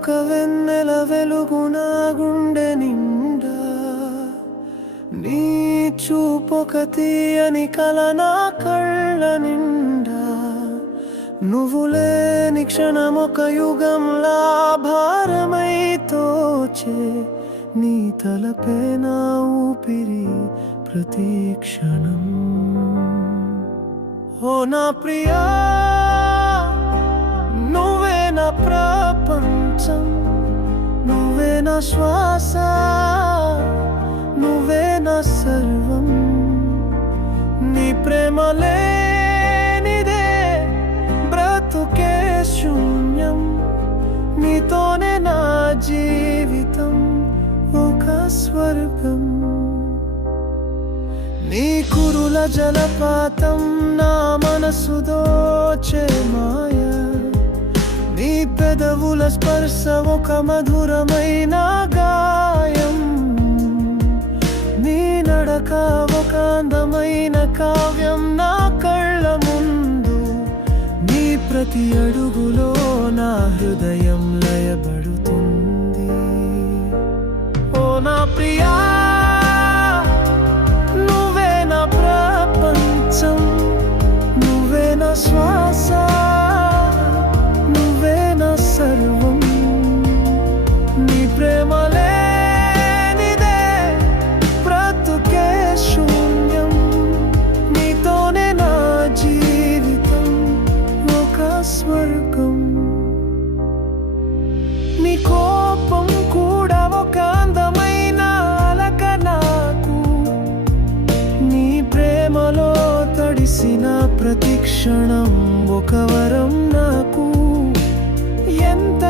ఒక వెన్నెల వెలుగు నా గుండె నిండా, నీ చూపొక తీయని కల నా కళ్ళ నిండా. నువ్వు లేని క్షణమొక యుగంలా భారమై తోచే, నీ తలపే నా ఊపిరి ప్రతి క్షణం. ఓ నా ప్రియా, నువ్వే నా ప్రపంచం, నువ్వే నా శ్వాస, నువ్వే నా సర్వం. నీ ప్రేమ లేనిదే బ్రతుకే శూన్యం, నీతోనే నా జీవితం ఒక స్వర్గం. నీ కురుల జలపాతం నా మనసు దోచే మాయ, నీ పెదవుల స్పర్శ ఒక మధురమైన గాయం. నీ నడక ఒక అందమైన కావ్యం నా కళ్ళ ముందు, నీ ప్రతి అడుగులో నా హృదయం లయబడుతుంది. ఓ నా ప్రియా, నువ్వే నా ప్రపంచం, నువ్వే నా శ్వాస, నువ్వే నా సర్వం. నీ ప్రేమ లేనిదే బ్రతుకే శూన్యం, నీతోనే నా జీవితం ఒక స్వర్గం. నీ కోపం కూడా ఒక అందమైన అలక నాకు, నీ ప్రేమలో తడిసిన ప్రతి క్షణం ఒక వరం నాకు. ఎంత